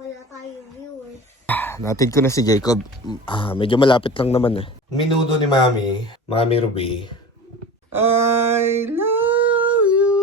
Wala tayong viewers. Natin ko na si Jacob. Medyo malapit lang naman eh. Minudo ni Mami, Mami Ruby. I love you.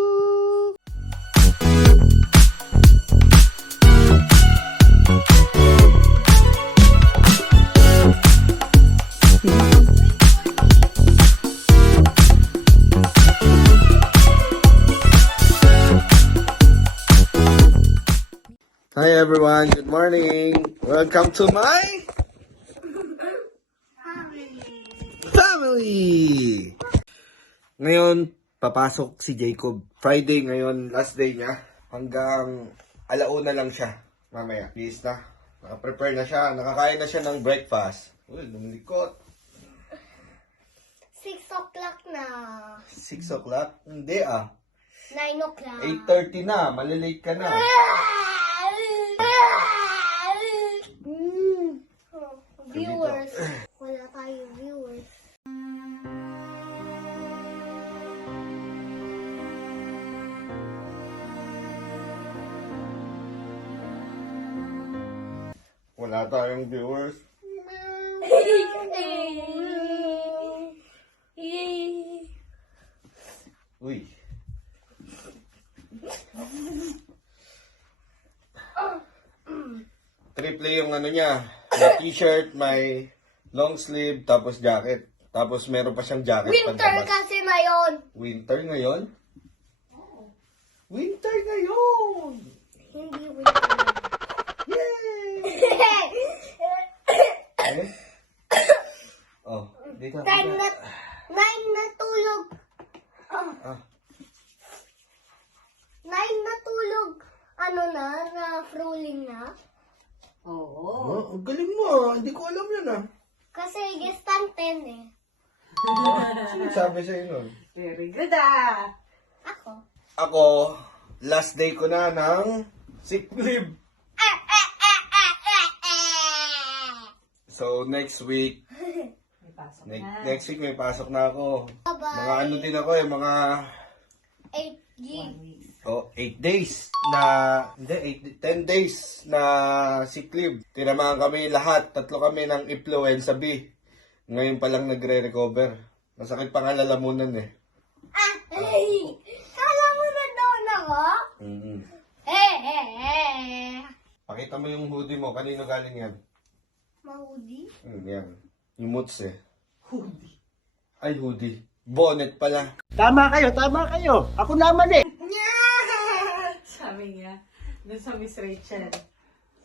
Hi everyone, good morning. Welcome to my family. Ngayon, papasok si Jacob. Friday ngayon, last day niya. Hanggang alauna lang siya. Mamaya, please na. Naka-prepare na siya. Nakakain na siya ng breakfast. Uy, lumilikot. 6 o'clock na. 6 o'clock? Hindi 9 o'clock. 8:30 na. Malilate ka na. Viewers. Wala tayong viewers. Wala tayong viewers. Uy. Triple yung ano niya. May t-shirt, may long sleeve, tapos jacket. Tapos meron pa siyang jacket. Winter pantabas. kasi ngayon. Winter ngayon? Winter ngayon! Hindi winter. Yay! Eh? Oh, dito. Nine na tulog. Ah. 9 na tulog. Ano na ruling na? Oo. Oh, ang galing mo. Hindi ko alam yun Kasi gestan 10 eh. Sino sabi sa'yo nun? Very good Ako. Ako, last day ko na ng sick leave. So, next week, May pasok na. next week may pasok na ako. Bye-bye. Mga ano din ako mga 8G. 1 week. 8 days na, hindi, 10 days na sick leave. Tinamaan kami lahat, 3 kami ng influenza B. Ngayon pa lang nagre-recover. Masakit pa nga lalamunan eh. Kala mo na doon ako? Mm-hmm. Eh. Pakita mo yung hoodie mo, kanino galing yan? Mahudi? Yan, yung moods eh. Hoodie. Ay, hoodie. Bonnet pala. Tama kayo, tama kayo. Ako naman eh. Sabi niya, dun sa Miss Rachel.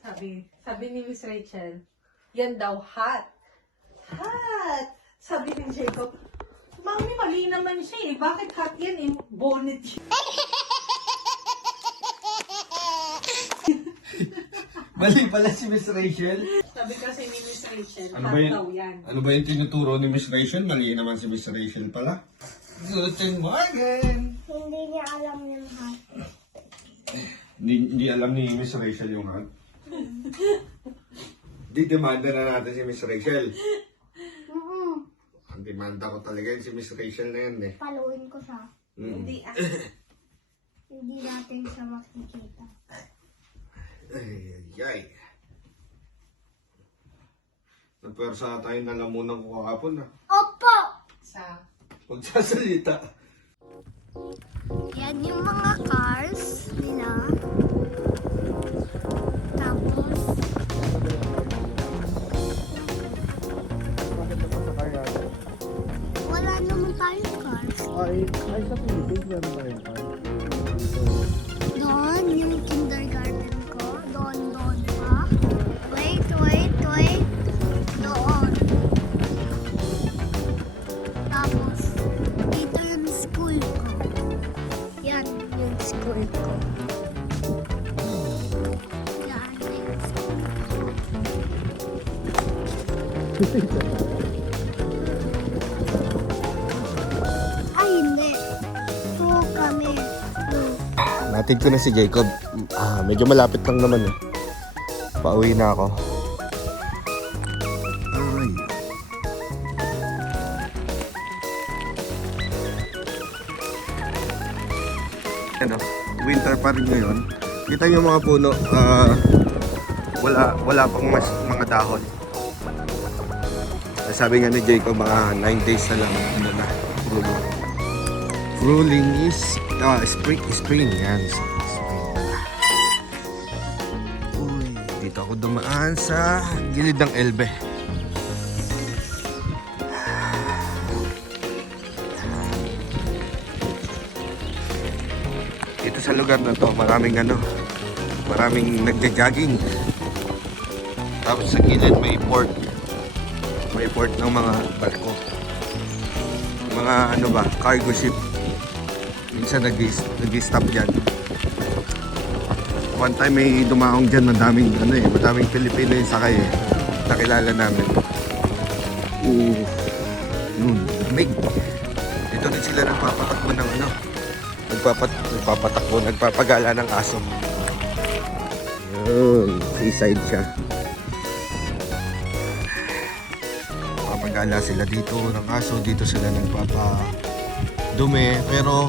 Sabi ni Miss Rachel, yan daw hot. Hot! Sabi ni Jacob, Mami, mali naman siya eh. Bakit hot yan eh? Bonnet yun. Mali pala si Miss Rachel. Sabi kasi ni Miss Rachel, Ano hot ba yun? daw yan. Ano ba yung tinuturo ni Miss Rachel? Mali naman si Miss Rachel pala. Good morning! Hindi niya alam yung hat. Hindi alam ni Miss Rachel yung hat. Didemanda na natin si Miss Rachel. Ang demanda ko talaga yun si Miss Rachel na yan eh. Paluin ko siya. Hindi Hindi natin siya makikita. Ay. Napwersa tayo na lamunan ko kahapon Opo! Sa Pagsasalita. Yan yung mga cars nila. Tapos, wala naman tayong cars. Ay sa Philippines, meron tayong car. Doon, yung kindergarten ko. Doon pa. Wait. Doon. Tapos, dito yung school ko. Yan yung school ko. Yan yung school ko. Ay, hindi. Ito kami. Natin ko na si Jacob. Medyo malapit lang naman eh. Pauwi na ako. Ay. Ano, winter pa rin ngayon. Kita niyo mga puno, wala pang mga dahon. Sabi nga ni Jacob, mga 9 days na lang, ano na, fruiting is, spring, yan, spring. Uy, dito ako dumaan sa gilid ng Elbe. Dito sa lugar na to, maraming nagja-jogging. Tapos sa gilid may port ng mga barko, mga cargo ship. Minsan nag-stop dyan. One time may dumaong dyan, madaming Pilipino yung sakay nakilala namin. Lamig. Dito rin sila nagpapatakbo ng nagpapagala ng aso. Yun, seaside siya. Gala sila dito ng aso, dito sila nagpapadumi. Pero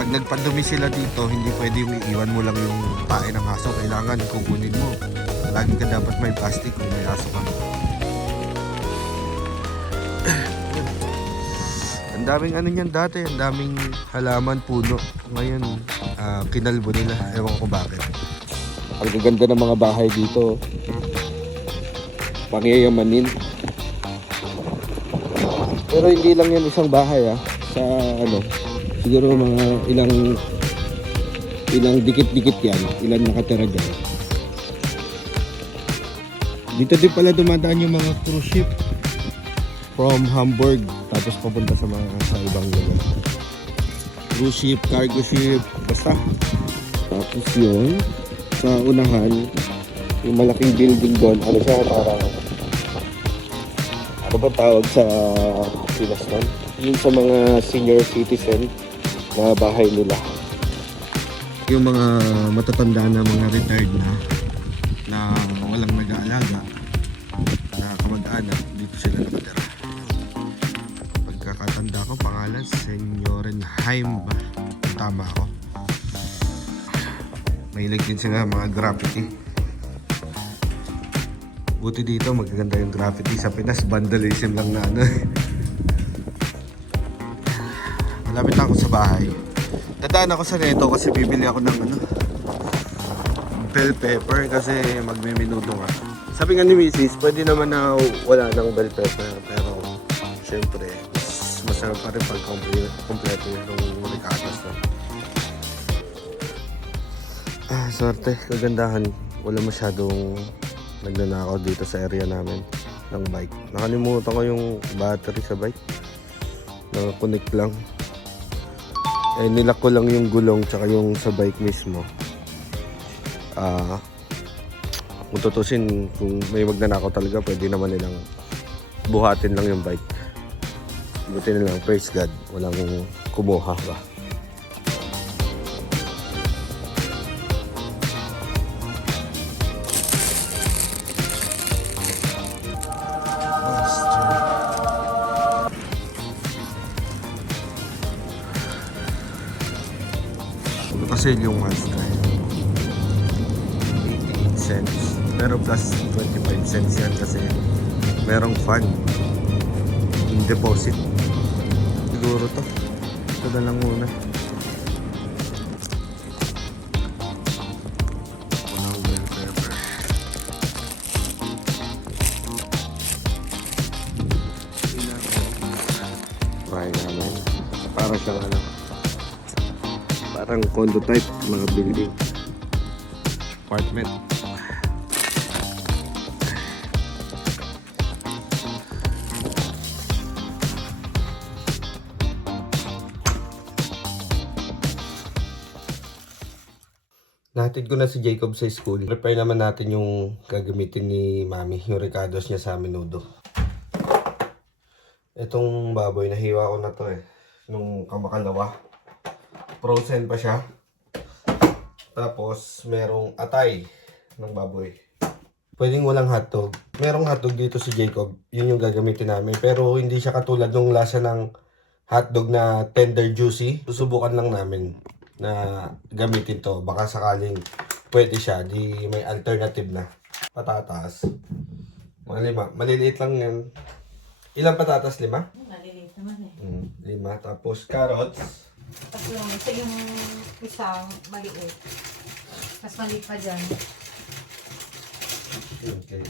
pag nagpadumi sila dito, hindi pwede iiwan mo lang yung tae ng aso. Kailangan kukunin mo. Lagi ka dapat may plastic kung may aso ka. Ang daming niyan dati, ang daming halaman, puno. Ngayon, kinalbo nila. Ewan ko bakit. Ang gaganda ng mga bahay dito. Pangyayamanin. Pero hindi lang yan isang bahay sa siguro mga ilang dikit-dikit yan, ilang nakatira dyan. Dito din pala dumadaan yung mga cruise ship from Hamburg tapos papunta sa ibang lugar. Cruise ship, cargo ship, basta. Tapos yun, sa unahan, yung malaking building doon, siya parang ano ba tawag sa Pinas nun? Yung sa mga senior citizen na bahay nila. Yung mga matatanda na mga retired na walang nag-aalaga na kamag-anak, dito sila nakatira. Pagkakatanda ko, pangalan Seniorenheim ba? Tama ako. Mahilig din sila mga graffiti. Buti dito magaganda yung graffiti. Sa Pinas, vandalism lang na Malapit na ako sa bahay. Dadaan ako sa Neto kasi bibili ako ng bell pepper kasi magmiminuto nga. Sabi nga ni Mrs., pwede naman na wala ng bell pepper. Pero syempre, mas masarap pa rin pag kompleto yung rikatas. Swerte, kagandahan. Wala masyadong nagnanakaw dito sa area namin ng bike. Nakalimutan ko yung battery sa bike. Nakakonect lang. Nilak ko lang yung gulong tsaka yung sa bike mismo. Kung tutusin, kung may magnanakaw talaga, pwede naman nilang buhatin lang yung bike. Buti nilang, praise God, walang kumuha ba. Kasi yung Mazda 88 cents pero plus 25 cents yan kasi merong fan in deposit. Siguro ito na lang muna. Walang bell pepper. Try namin para siyang parang condo type, mga building apartment. Nahatid ko na si Jacob sa school. Prepare naman natin yung gagamitin ni Mami, yung ricados niya sa menudo. Itong baboy, nahiwa ko na to nung kamakalawa. Frozen pa siya. Tapos merong atay ng baboy. Pwedeng walang hotdog. Merong hotdog dito si Jacob. Yun yung gagamitin namin. Pero hindi siya katulad ng lasa ng hotdog na tender juicy. Susubukan lang namin na gamitin to. Baka sakaling pwede siya. Di may alternative na. patatas. Mga 5. Maliliit lang yan. Ilang patatas? 5? Maliliit naman eh. 5. Tapos carrots. Tapos yung isang maliit. Mas maliit pa dyan. Okay.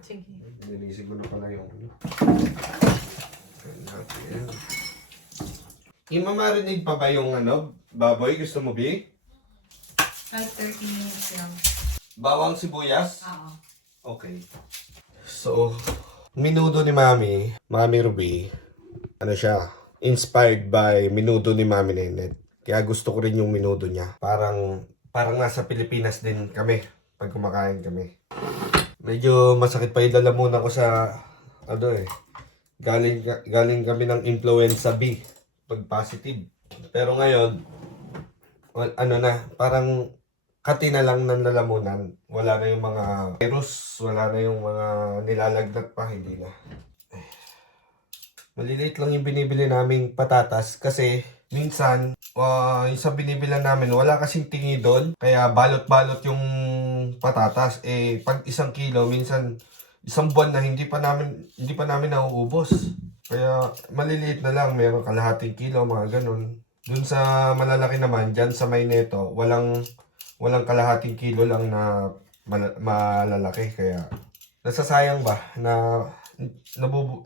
Sige. Nilinisig ko na pala yung ano. Natin. Imamarinate pa ba yung ano? Baboy? Gusto mo, Bi? Kahit 30 minutes lang. Bawang sibuyas? Oo. Okay. So, minudo ni Mami Ruby, ano siya, inspired by minudo ni Mami Nenet. Kaya gusto ko rin yung minudo niya. Parang nasa Pilipinas din kami pag kumakain kami. Medyo masakit pa yung lalamunan ko sa, ano eh, galing kami ng influenza B, pag positive. Pero ngayon, ano na, parang kati na lang ng lalamunan. Wala na yung mga virus, wala na yung mga nilalagnat pa, hindi na. Maliliit lang yung binibili naming patatas kasi minsan, yung sa binibili namin, wala kasing tingi doon. Kaya balot-balot yung patatas. Eh, pag 1 kilo, minsan 1 buwan na hindi pa namin nauubos. Kaya maliliit na lang, meron kalahating kilo, mga ganun. Dun sa malalaki naman, dyan sa Mayneto, walang kalahating kilo lang na malalaki. Kaya nasasayang ba na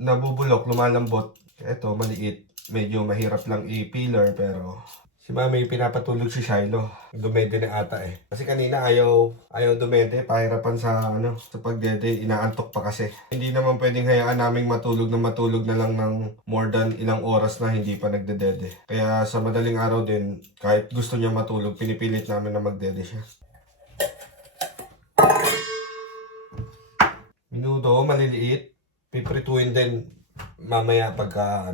nabubulok, lumalambot. Ito, maliit. Medyo mahirap lang i-peeler pero si Mami pinapatulog si Shiloh. Dumede na ata eh. Kasi kanina ayaw dumede, pahirapan sa pagdede, inaantok pa kasi. Hindi naman pwedeng hayaan naming matulog na lang ng more than ilang oras na hindi pa nagdedede. Kaya sa madaling araw din, kahit gusto niya matulog, pinipilit namin na magdede siya. Minudo, maliliit. Piprituin din mamaya pagka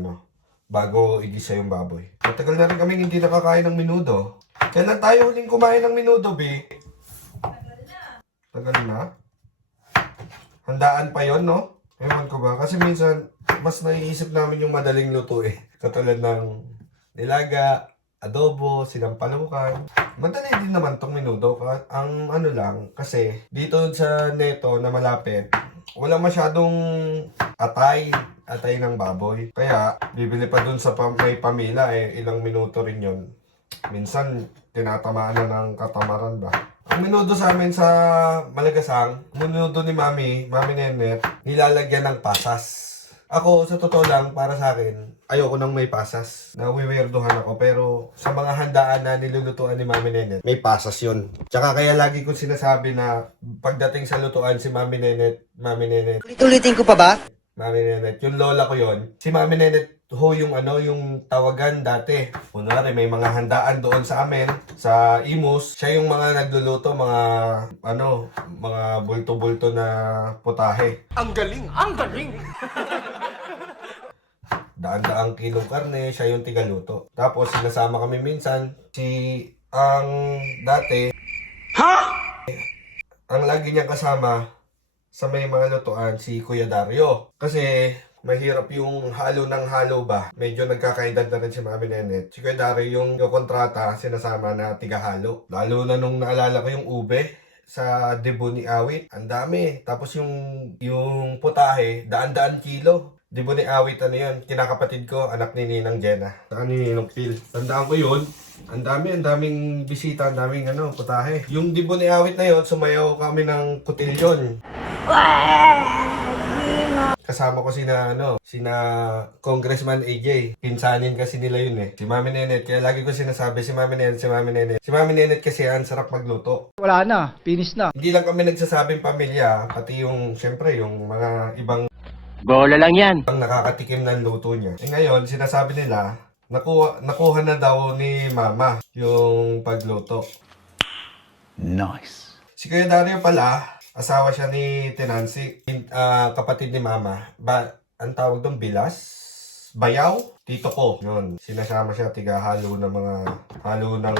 bago igisa yung baboy. Matagal na rin kami hindi nakakain ng minudo. Kailan tayo huling kumain ng minudo, Bi? Tagal na. Handaan pa yon, no? Ewan ko ba? Kasi minsan, mas naiisip namin yung madaling luto eh. Katulad ng nilaga, adobo, sinampalukan. Madali din naman tong minudo. Ang ano lang, kasi dito sa Neto na malapit, wala masyadong atay ng baboy. Kaya, bibili pa dun sa may pamila eh, ilang minuto rin yun. Minsan, tinatamaan na ng katamaran ba. Ang minudo sa amin sa Malagasang, minudo ni Mami Nenet, nilalagyan ng pasas. Ako, sa totoo lang, para sa akin, ayoko nang may pasas. Nawiwirduhan ako, pero sa mga handaan na nilulutuan ni Mami Nenet, may pasas yun. Tsaka kaya lagi ko sinasabi na pagdating sa lutuan si Mami Nenet, Ulitin ko pa ba? Mami Nenet, yung lola ko yon. Si Mami Nenet ho yung yung tawagan dati. Kunwari may mga handaan doon sa amin, sa Imus. Siya yung mga nagluluto, mga bulto-bulto na putahe. Ang galing! Ang galing! Daan-daang kilong karne, siya yung tigaluto. Tapos sinasama kami minsan, ang dati, ang lagi niyang kasama sa may mga lutuan, si Kuya Dario. Kasi mahirap yung halo ng halo ba. Medyo nagkakaedad na rin si Mami Nenet. Si Kuya Dario yung kontrata, sinasama na tigahalo. Lalo na nung naalala ko yung ube sa Debo ni Awit. Ang dami. Tapos yung putahe, daan-daan kilo. Debo ni Awit, yan? Kinakapatid ko, anak ni Ninang Jenna. Saka ni Ninong Phil. Tandaan ko yun. Ang daming bisita, ang daming putahe. Yung Debo ni Awit na yun, sumayaw kami ng kutilyon. Kasama ko sina Congressman AJ. Pinsanin kasi nila yun eh. Si Mami Nenet. Kaya lagi ko sinasabi si Mami Nenet. Si Mami Nenet kasi ang sarap magluto. Wala na, finish na. Hindi lang kami nagsasabing pamilya. Pati syempre yung mga ibang Bola lang yan. nakakatikim ng luto niya. Eh ngayon, sinasabi nila, nakuha na daw ni Mama yung pagluto. Nice. Si Kuya Dario pala, asawa siya ni Tenancy, kapatid ni Mama. Ang tawag doon, bilas? Bayaw? Tito ko. Yun, sinasama siya, halo ng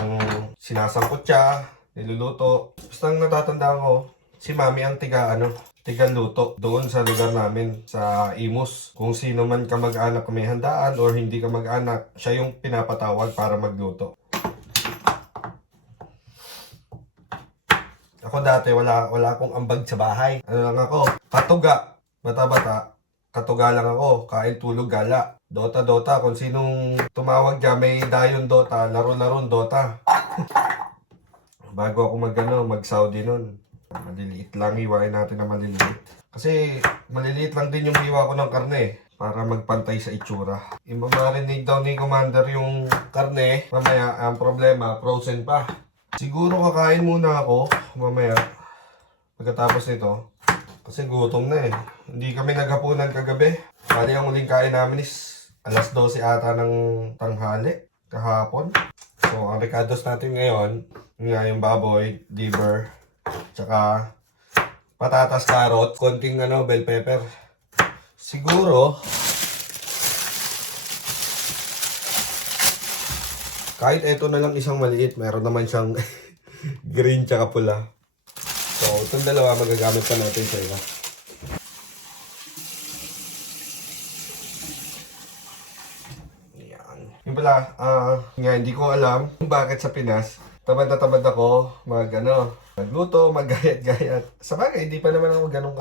sinasangkot siya, niluluto. Basta ang natatandaan ko, si Mami ang tigaluto doon sa lugar namin, sa Imus. Kung sino man kamag-anak may handaan or hindi kamag-anak, siya yung pinapatawag para magluto. Ako dati, wala akong ambag sa bahay. Ano lang ako? Katuga. Bata-bata. Katuga lang ako. Kain, tulog, gala. Dota. Kung sinong tumawag dyan, may dayon Dota. Laro-laro Dota. Bago ako mag-Saudi nun. Maliliit lang. Iwain natin na maliliit. Kasi maliliit lang din yung iwa ko ng karne. Para magpantay sa itsura. Imamarinate daw ni Commander yung karne. Mamaya, ang problema, frozen pa. Siguro kakain muna ako mamaya. Pagkatapos nito. Kasi gutom na eh. Hindi kami naghapunan kagabi. Bali ang muling kain namin is alas 12 ata ng tanghali. Kahapon. So, ang recados natin ngayon, yung baboy, liver, tsaka patatas, carrot, konting bell pepper. Siguro, kahit ito na lang isang maliit, meron naman siyang green tsaka pula. So, itong dalawa magagamit pa natin sa iba. Yan. Yung pala, hindi ko alam kung bakit sa Pinas, tamad na tamad ako magluto, maggayat-gayat. Sa bagay, hindi pa naman ako ganun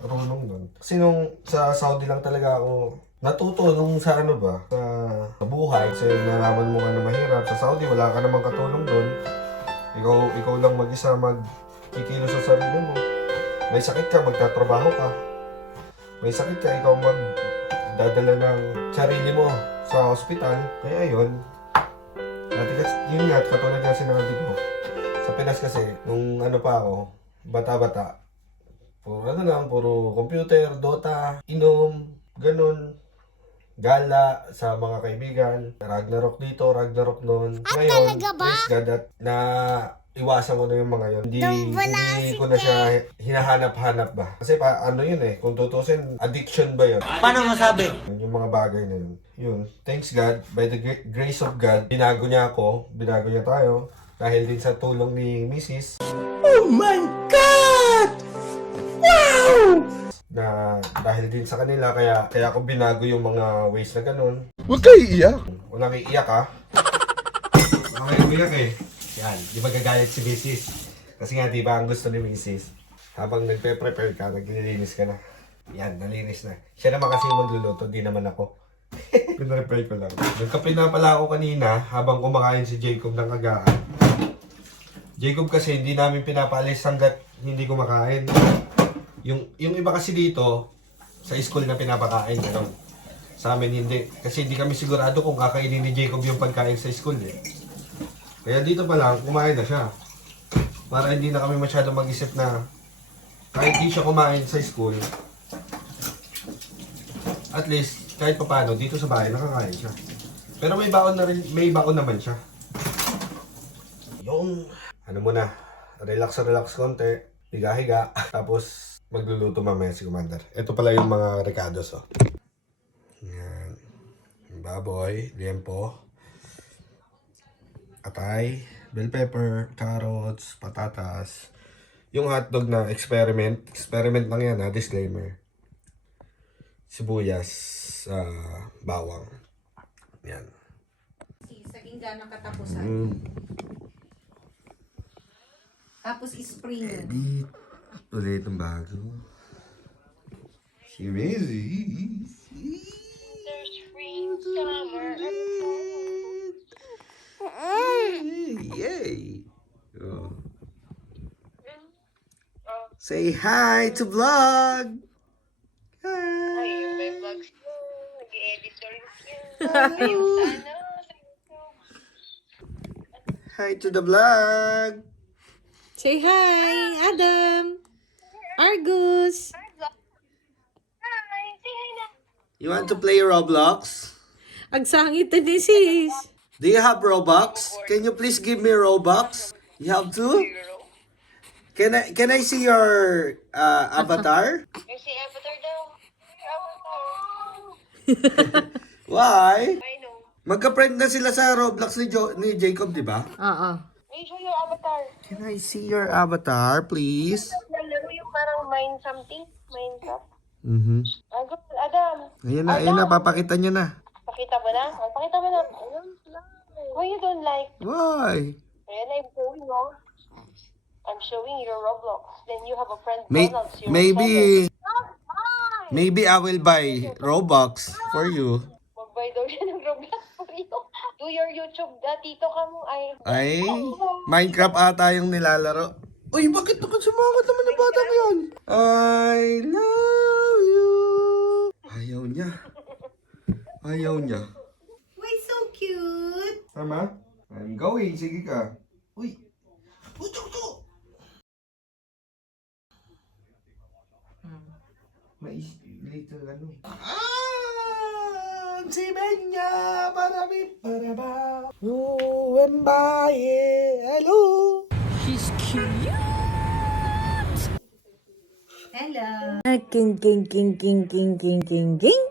karunong nun. Kasi nung sa Saudi lang talaga ako natuto nung sa sa buhay. Kasi nalaman mo nga na mahirap. Sa Saudi, wala ka namang katulong doon. Ikaw lang mag-isa magkikilos sa sarili mo. May sakit ka, magtatrabaho ka. May sakit ka, ikaw magdadala ng sarili mo sa ospital. Kaya yun. Yun nga, katulad nga sinabi ko. Sa Pinas kasi, nung pa ako, bata-bata, puro computer, Dota, inom, ganun, gala sa mga kaibigan, Ragnarok dito, Ragnarok noon. Ngayon, praise God at na iwasan ko na yung mga yun. Hindi ko na siya hinahanap-hanap ba. Kasi yun eh, kung tutusin, addiction ba yun? Paano masabi? Yung mga bagay na yun. Yun, thanks God, by the grace of God, binago niya ako, binago niya tayo, dahil din sa tulong ni Mrs. Oh my God! Wow! Na dahil din sa kanila, kaya ako binago yung mga ways na ganun. Huwag kayo iiyak. Walang iiyak ha. Wala kayo umiyak eh. Yan, di ba gagalit si Mrs. Kasi nga, di ba ang gusto ni Mrs. Habang nagpe-prepare ka, naglilinis ka na. Yan, nalinis na. Siya naman kasi yung magluluto, di naman ako. Pinrepare ko lang. Nagkape na pala ako kanina habang kumakain si Jacob ng agaan. Jacob kasi hindi namin pinapaalis hanggat hindi kumakain. Yung iba kasi dito, sa school na pinapakain. Sa amin hindi. Kasi hindi kami sigurado kung kakainin ni Jacob yung pagkain sa school eh. Kaya dito pa lang, kumain na siya. Para hindi na kami masyadong mag-isip na kahit di siya kumain sa school, at least, kahit pa paano, dito sa bahay, nakakain siya. Pero may baon naman siya. Yung, relax konti, higa-higa, tapos magluluto mamaya si Commander. Ito pala yung mga recados, oh. Yan. Baboy, liempo, atay, bell pepper, carrots, patatas. Yung hotdog na experiment lang yan ha, disclaimer. Sibuyas, bawang. Yan. Saging ganang katapusan. Tapos spring. Edit. Ulit ang bago. Si Maisie. Yay! Oh. Say hi to vlog! Hi! May vlogs ko. Nag-editor yun. Hi to the vlog! Say hi, Adam. Argus. Hi! Say hi na. You want to play Roblox? Agsangit na ni sis. Do you have Robux? Can you please give me Robux? You have to? Can I see your avatar? Yung si Avatar daw. Why? I know. Magka-friend na sila sa Roblox ni Jacob, di ba? Oo. May show yung Avatar. Can I see your avatar, please? Nalaro yung parang mind something. Minecraft. Adam. Ayan na, papakita niya na. Pakita mo na? Pakita mo na. Why you don't like? Why? Ayan na yung phone mo. I'm showing your Roblox. Then you have a friend, May- Donald. So you're maybe, Not mine! maybe I will buy Robux for you. Mag-buy daw siya ng Roblox for you. Do your YouTube, tito ka mo. Ay, Minecraft ata yung nilalaro. Uy, bakit naman sumangat naman ng batang yun? I love you. Ayaw niya. Ayaw niya. Why so cute? Mama, I'm going. Sige ka. Uy. Uy, chuchu. May little ano. Si Benya, marami para ba? Embaye, hello. Hello. King, king, king, king, king, king, king, king.